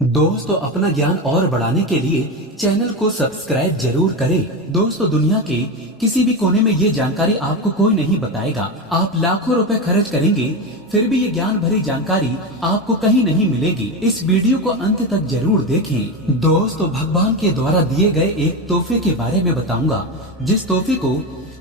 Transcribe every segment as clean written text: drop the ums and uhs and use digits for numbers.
दोस्तों, अपना ज्ञान और बढ़ाने के लिए चैनल को सब्सक्राइब जरूर करें। दोस्तों, दुनिया के किसी भी कोने में ये जानकारी आपको कोई नहीं बताएगा। आप लाखों रुपए खर्च करेंगे, फिर भी ये ज्ञान भरी जानकारी आपको कहीं नहीं मिलेगी। इस वीडियो को अंत तक जरूर देखें। दोस्तों, भगवान के द्वारा दिए गए एक तोहफे के बारे में बताऊंगा, जिस तोहफे को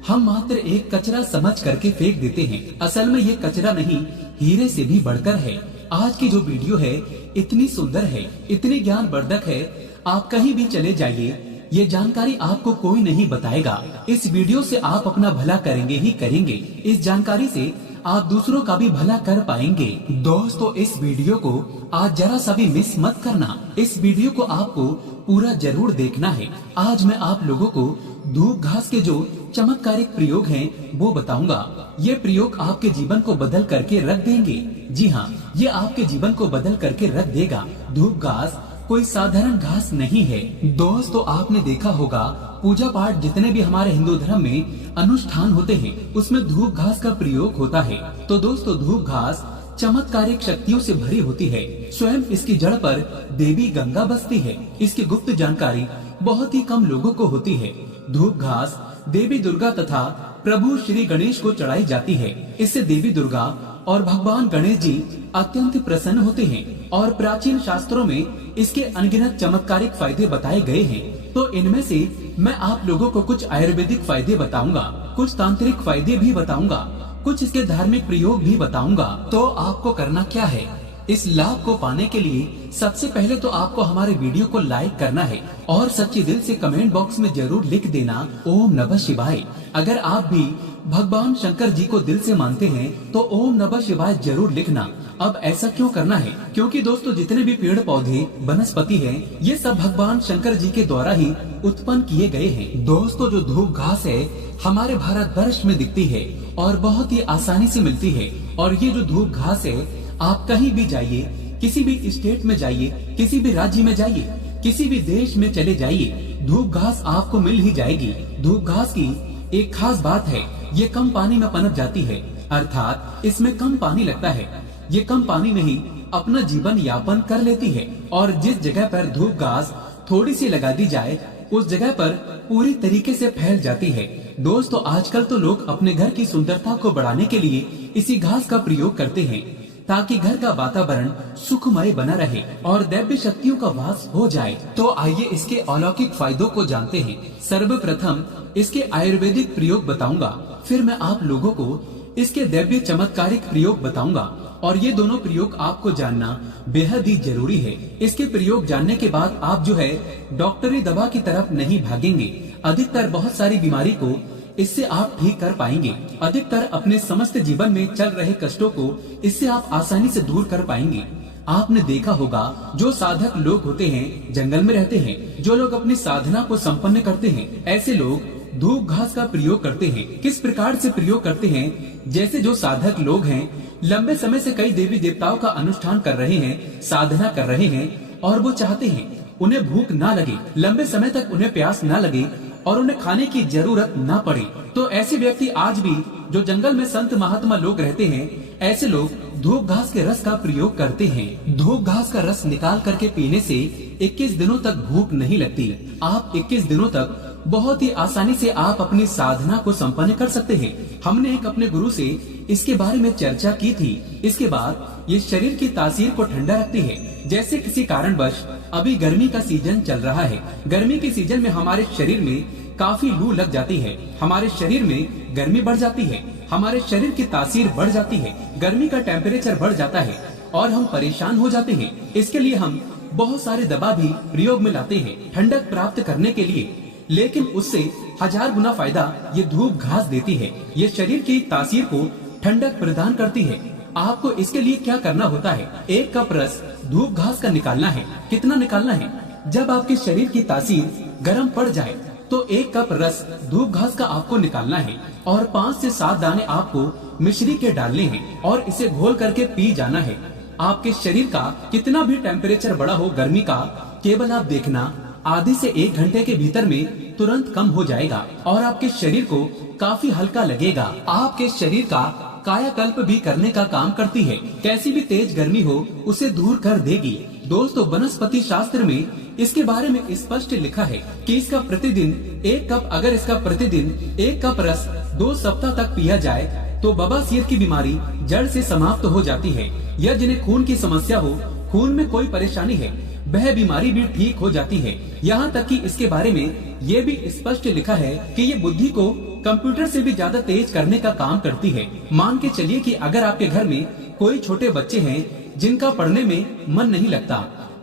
हम मात्र एक कचरा समझ करके फेंक देते हैं। असल में ये कचरा नहीं, हीरे से भी बढ़कर है। आज की जो वीडियो है इतनी सुंदर है, इतनी ज्ञानवर्धक है, आप कहीं भी चले जाइए, ये जानकारी आपको कोई नहीं बताएगा। इस वीडियो से आप अपना भला करेंगे ही करेंगे। इस जानकारी से आप दूसरों का भी भला कर पाएंगे। दोस्तों, इस वीडियो को आज जरा सा भी मिस मत करना। इस वीडियो को आपको पूरा जरूर देखना है। आज मैं आप लोगों को धूप घास के जो चमत्कारिक प्रयोग हैं वो बताऊंगा। ये प्रयोग आपके जीवन को बदल करके रख देंगे। जी हाँ, ये आपके जीवन को बदल करके रख देगा। धूप घास कोई साधारण घास नहीं है। दोस्तों, आपने देखा होगा पूजा पाठ जितने भी हमारे हिंदू धर्म में अनुष्ठान होते हैं उसमें धूप घास का प्रयोग होता है। तो दोस्तों, धूप घास चमत्कारिक शक्तियों से भरी होती है। स्वयं इसकी जड़ पर देवी गंगा बसती है। इसकी गुप्त जानकारी बहुत ही कम लोगों को होती है। धूप घास देवी दुर्गा तथा प्रभु श्री गणेश को चढ़ाई जाती है। इससे देवी दुर्गा और भगवान गणेश जी अत्यंत प्रसन्न होते हैं और प्राचीन शास्त्रों में इसके अनगिनत चमत्कारिक फायदे बताए गए हैं। तो इनमें से मैं आप लोगों को कुछ आयुर्वेदिक फायदे बताऊंगा, कुछ तांत्रिक फायदे भी बताऊंगा, कुछ इसके धार्मिक प्रयोग भी बताऊंगा। तो आपको करना क्या है, इस लाभ को पाने के लिए सबसे पहले तो आपको हमारे वीडियो को लाइक करना है और सच्चे दिल से कमेंट बॉक्स में जरूर लिख देना ओम नमः शिवाय। अगर आप भी भगवान शंकर जी को दिल से मानते हैं तो ओम नमः शिवाय जरूर लिखना। अब ऐसा क्यों करना है? क्योंकि दोस्तों, जितने भी पेड़ पौधे वनस्पति हैं, ये सब भगवान शंकर जी के द्वारा ही उत्पन्न किए गए हैं। दोस्तों, जो धूप घास है हमारे भारत वर्ष में दिखती है और बहुत ही आसानी से मिलती है। और ये जो धूप घास है, आप कहीं भी जाइए, किसी भी स्टेट में जाइए, किसी भी राज्य में जाइए, किसी भी देश में चले जाइए, धूप घास आपको मिल ही जाएगी। धूप घास की एक खास बात है, ये कम पानी में पनप जाती है, अर्थात इसमें कम पानी लगता है। ये कम पानी में ही अपना जीवन यापन कर लेती है। और जिस जगह पर धूप घास थोड़ी सी लगा दी जाए, उस जगह पर पूरी तरीके से फैल जाती है। दोस्तों, आजकल तो लोग अपने घर की सुंदरता को बढ़ाने के लिए इसी घास का प्रयोग करते हैं, ताकि घर का वातावरण सुखमय बना रहे और दैव्य शक्तियों का वास हो जाए। तो आइए इसके अलौकिक फायदों को जानते हैं। सर्वप्रथम इसके आयुर्वेदिक प्रयोग बताऊंगा, फिर मैं आप लोगों को इसके दैव्य चमत्कारिक प्रयोग बताऊंगा। और ये दोनों प्रयोग आपको जानना बेहद ही जरूरी है। इसके प्रयोग जानने के बाद आप जो है डॉक्टरी दवा की तरफ नहीं भागेंगे। अधिकतर बहुत सारी बीमारी को इससे आप ठीक कर पाएंगे। अधिकतर अपने समस्त जीवन में चल रहे कष्टों को इससे आप आसानी से दूर कर पाएंगे। आपने देखा होगा, जो साधक लोग होते हैं जंगल में रहते हैं, जो लोग अपनी साधना को संपन्न करते हैं, ऐसे लोग धूप घास का प्रयोग करते हैं। किस प्रकार से प्रयोग करते हैं? जैसे जो साधक लोग हैं, लंबे समय से कई देवी देवताओं का अनुष्ठान कर रहे हैं, साधना कर रहे हैं, और वो चाहते हैं उन्हें भूख ना लगे, लंबे समय तक उन्हें प्यास ना लगे और उन्हें खाने की जरूरत ना पड़े। तो ऐसे व्यक्ति आज भी जो जंगल में संत महात्मा लोग रहते हैं, ऐसे लोग धूप घास के रस का प्रयोग करते हैं। धूप घास का रस निकाल करके पीने से 21 दिनों तक भूख नहीं लगती। आप 21 दिनों तक बहुत ही आसानी से आप अपनी साधना को संपन्न कर सकते हैं। हमने एक अपने गुरु से इसके बारे में चर्चा की थी। इसके बाद ये शरीर की तासीर को ठंडा रखती है। जैसे किसी कारणवश अभी गर्मी का सीजन चल रहा है, गर्मी के सीजन में हमारे शरीर में काफी लू लग जाती है, हमारे शरीर में गर्मी बढ़ जाती है, हमारे शरीर की तासीर बढ़ जाती है, गर्मी का टेम्परेचर बढ़ जाता है और हम परेशान हो जाते हैं। इसके लिए हम बहुत सारे दवा भी प्रयोग में लाते हैं ठंडक प्राप्त करने के लिए, लेकिन उससे 1000 गुना फायदा ये धूप घास देती है। ये शरीर की तासीर को ठंडक प्रदान करती है। आपको इसके लिए क्या करना होता है? 1 कप रस धूप घास का निकालना है। कितना निकालना है? जब आपके शरीर की तासीर गर्म पड़ जाए तो 1 कप रस धूप घास का आपको निकालना है और 5 से 7 दाने आपको मिश्री के डालने हैं और इसे घोल करके पी जाना है। आपके शरीर का कितना भी टेम्परेचर बढ़ा हो गर्मी का, केवल आप देखना आधे से 1 घंटे के भीतर में तुरंत कम हो जाएगा और आपके शरीर को काफी हल्का लगेगा। आपके शरीर का कायाकल्प भी करने का काम करती है। कैसी भी तेज गर्मी हो उसे दूर कर देगी। दोस्तों वनस्पति शास्त्र में इसके बारे में स्पष्ट लिखा है कि इसका प्रतिदिन 1 कप, अगर इसका प्रतिदिन 1 कप रस 2 सप्ताह तक पिया जाए तो बवासीर की बीमारी जड़ से समाप्त हो जाती है। या जिन्हें खून की समस्या हो, खून में कोई परेशानी है, वह बीमारी भी ठीक हो जाती है। यहाँ तक कि इसके बारे में ये भी स्पष्ट लिखा है कि ये बुद्धि को कंप्यूटर से भी ज्यादा तेज करने का काम करती है। मान के चलिए कि अगर आपके घर में कोई छोटे बच्चे हैं जिनका पढ़ने में मन नहीं लगता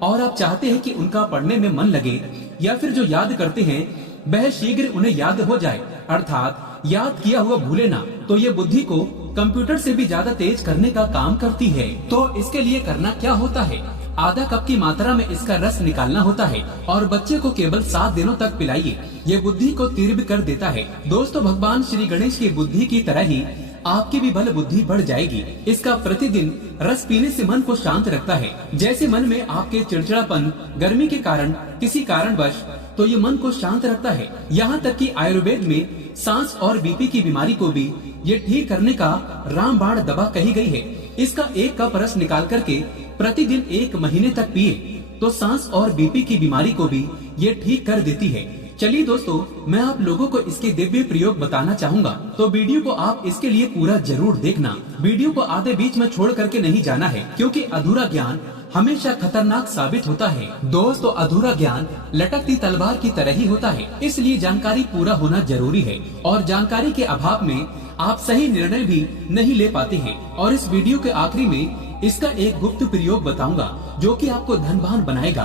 और आप चाहते हैं कि उनका पढ़ने में मन लगे, या फिर जो याद करते हैं वह शीघ्र उन्हें याद हो जाए, अर्थात याद किया हुआ भूले ना, तो ये बुद्धि को कंप्यूटर से भी ज्यादा तेज करने का काम करती है। तो इसके लिए करना क्या होता है? आधा कप की मात्रा में इसका रस निकालना होता है और बच्चे को केवल 7 दिनों तक पिलाइए। ये बुद्धि को तीव्र कर देता है। दोस्तों भगवान श्री गणेश की बुद्धि की तरह ही आपकी भी बल बुद्धि बढ़ जाएगी। इसका प्रतिदिन रस पीने से मन को शांत रखता है। जैसे मन में आपके चिड़चिड़ापन, गर्मी के कारण, किसी कारणवश, तो ये मन को शांत रखता है। यहाँ तक कि आयुर्वेद में सांस और बीपी की बीमारी को भी ये ठीक करने का रामबाण दवा कही गई है। इसका 1 कप रस निकाल करके प्रतिदिन 1 महीने तक पिए तो सांस और बीपी की बीमारी को भी ये ठीक कर देती है। चलिए दोस्तों, मैं आप लोगों को इसके दिव्य प्रयोग बताना चाहूँगा, तो वीडियो को आप इसके लिए पूरा जरूर देखना। वीडियो को आधे बीच में छोड़ करके नहीं जाना है, क्योंकि अधूरा ज्ञान हमेशा खतरनाक साबित होता है। दोस्तों अधूरा ज्ञान लटकती तलवार की तरह ही होता है, इसलिए जानकारी पूरा होना जरूरी है। और जानकारी के अभाव में आप सही निर्णय भी नहीं ले पाते हैं। और इस वीडियो के आखिरी में इसका एक गुप्त प्रयोग बताऊंगा जो कि आपको धनवान बनाएगा,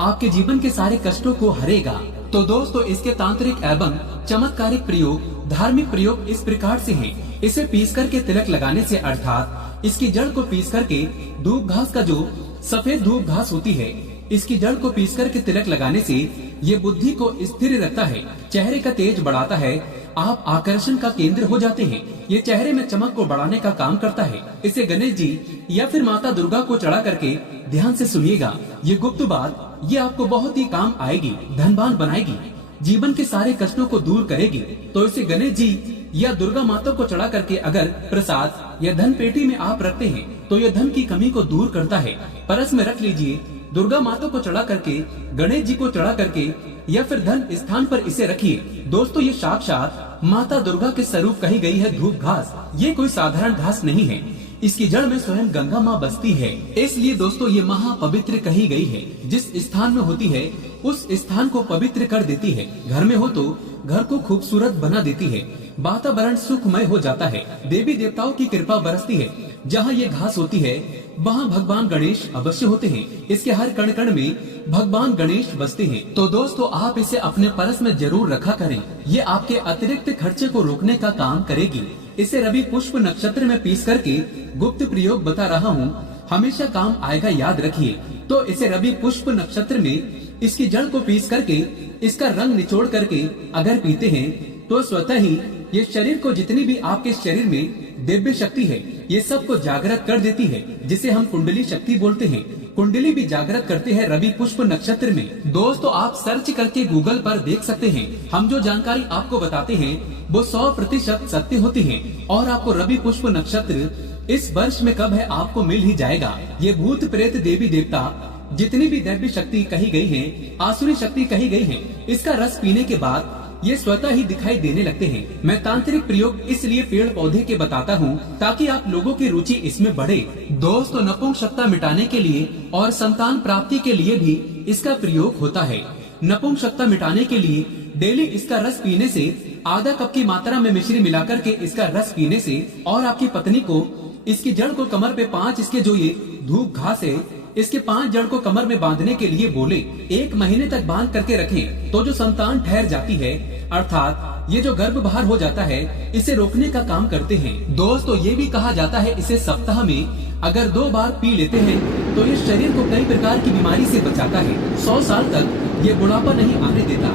आपके जीवन के सारे कष्टों को हरेगा। तो दोस्तों इसके तांत्रिक एवं चमत्कारिक प्रयोग, धार्मिक प्रयोग इस प्रकार से हैं। इसे पीस करके तिलक लगाने से, अर्थात इसकी जड़ को पीस करके धूप घास का जो सफेद धूप घास होती है, इसकी जड़ को पीस करके तिलक लगाने से ये बुद्धि को स्थिर रखता है, चेहरे का तेज बढ़ाता है, आप आकर्षण का केंद्र हो जाते हैं। ये चेहरे में चमक को बढ़ाने का काम करता है। इसे गणेश जी या फिर माता दुर्गा को चढ़ा करके ध्यान से सुनिएगा। ये गुप्त बात ये आपको बहुत ही काम आएगी, धनवान बनाएगी, जीवन के सारे कष्टों को दूर करेगी। तो इसे गणेश जी या दुर्गा माता को चढ़ा करके अगर प्रसाद या धन पेटी में आप रखते हैं तो यह धन की कमी को दूर करता है। परस में रख लीजिए, दुर्गा माता को चढ़ा करके, गणेश जी को चढ़ा करके, या फिर धन स्थान पर इसे रखिए। दोस्तों ये साक्षात माता दुर्गा के स्वरूप कही गई है धूप घास। ये कोई साधारण घास नहीं है, इसकी जड़ में स्वयं गंगा माँ बसती है। इसलिए दोस्तों ये महापवित्र कही गई है। जिस स्थान में होती है उस स्थान को पवित्र कर देती है। घर में हो तो घर को खूबसूरत बना देती है, वातावरण सुखमय हो जाता है, देवी देवताओं की कृपा बरसती है। जहाँ ये घास होती है वहाँ भगवान गणेश अवश्य होते हैं। इसके हर कण कण में भगवान गणेश बसते हैं। तो दोस्तों आप इसे अपने परस में जरूर रखा करें। ये आपके अतिरिक्त खर्चे को रोकने का काम करेगी। इसे रवि पुष्प नक्षत्र में पीस करके गुप्त प्रयोग बता रहा हूँ, हमेशा काम आएगा, याद रखिए। तो इसे रवि पुष्प नक्षत्र में इसकी जड़ को पीस करके इसका रंग निचोड़ करके अगर पीते हैं तो स्वतः ही ये शरीर को, जितनी भी आपके शरीर में दिव्य शक्ति है, ये सब को जागृत कर देती है, जिसे हम कुंडली शक्ति बोलते हैं। कुंडली भी जागृत करते हैं रवि पुष्प नक्षत्र में। दोस्तों आप सर्च करके गूगल पर देख सकते हैं। हम जो जानकारी आपको बताते हैं वो 100% सत्य होती है। और आपको रवि पुष्प नक्षत्र इस वर्ष में कब है आपको मिल ही जाएगा। ये भूत प्रेत देवी देवता जितनी भी दैवी शक्ति कही गई है, आसुरी शक्ति कही गई है, इसका रस पीने के बाद ये स्वतः ही दिखाई देने लगते हैं। मैं तांत्रिक प्रयोग इसलिए पेड़ पौधे के बताता हूँ ताकि आप लोगों की रुचि इसमें बढ़े। दोस्तों नपुंसकता मिटाने के लिए और संतान प्राप्ति के लिए भी इसका प्रयोग होता है। नपुंसकता मिटाने के लिए डेली इसका रस पीने से, आधा कप की मात्रा में मिश्री मिलाकर के इसका रस पीने से, और आपकी पत्नी को इसकी जड़ को कमर पे 5 इसके जो ये धूप घास है इसके 5 जड़ को कमर में बांधने के लिए बोले। 1 महीने तक बांध करके रखें तो जो संतान ठहर जाती है, अर्थात ये जो गर्भ बाहर हो जाता है, इसे रोकने का काम करते हैं। दोस्तों ये भी कहा जाता है इसे सप्ताह में अगर 2 बार पी लेते हैं तो ये शरीर को कई प्रकार की बीमारी से बचाता है। 100 साल तक ये बुढ़ापा नहीं आने देता।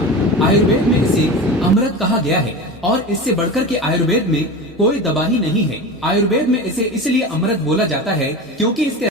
आयुर्वेद में इसे अमृत कहा गया है और इससे बढ़कर के आयुर्वेद में कोई दवा ही नहीं है। आयुर्वेद में इसे इसलिए अमृत बोला जाता है क्योंकि इसके